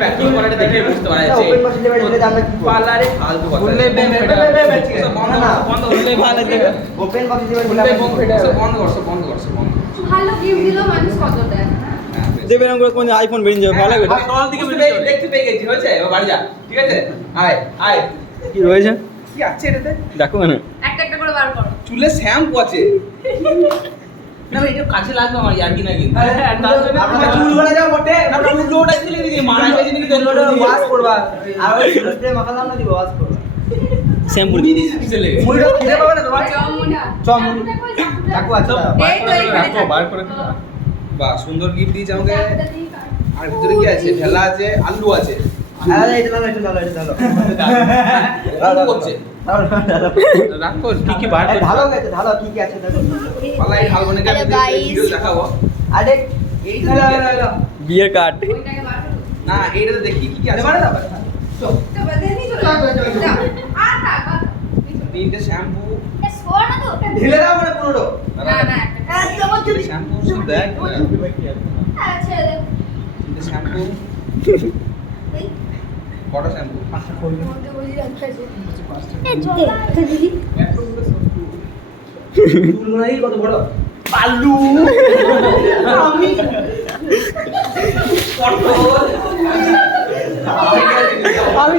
Packing করাটা দেখে বুঝতে পারা যাচ্ছে ওপেন বক্স ডেলিভারি দিলে আমরা কি করব? পার্লারে ফালতু কথা বললে বে বন্ধ বললে ভালো দেবে ওপেন বক্স ডেলিভারি বললে বোম ফেটে যাবে। বন্ধ করছো বন্ধ ভালো গিফট দিলো মানুষ কত দেয় দেবে না করে কোন আইফোন বেরিয়ে যাবে ভালো লাগে আমি তল দিকে দেখতে পেয়ে গেছি হয়েছে এবার বাড়ি যা ঠিক আছে আয় আয় কি রয়েছে কি আছে এটাতে দেখো কেন একটা একটা করে বার করো চুলে শ্যাম্পু আছে না ভাই এটা কাছে লাগবে আমার ইয়ার্কি না কিন্তু আপনারা চুল করে যাও বটে না চুল ওটা দিলে দিদি মারা গেছে নাকি তো চুলটা ওয়াশ করবা আর ওই চুল স্প্রে মাখালাম না দিব ওয়াশ করবা শ্যাম্পু মুড়ি দিছি দিলে মুড়িটা খেতে পাবে না তোমার জমুনা চমুন কাকু আছে এই তো এখানে বার করে বাহ সুন্দর গিফট দিয়েছে আমাকে আর ভিতরে কি আছে ঢেলা আছে আলু আছে আরে এটা নাও এটা নাও এটা নাও আলু করছে রাখো কি কি বার করছে ভালো গেছে ভালো কি কি আছে দেখো পালাই ঢালবো না Hello, guys. ভিডিও দেখাবো আরে এইটা বিয়ের কার্ড ওইটাকে বার করো না এইটা দেখি কি কি আছে মানে তো বাদে নি চলে যাও আর থাক তিনটে শ্যাম্পু ঢেলে দাও মানে পুরো না না একদম শ্যাম্পু সব দেখ হ্যাঁ ছেড়ে দে তিনটে শ্যাম্পু কটা শ্যাম্পু মধ্যে বলি রাখছে চুলগুলো কত বড় আলু আমি পটল আমি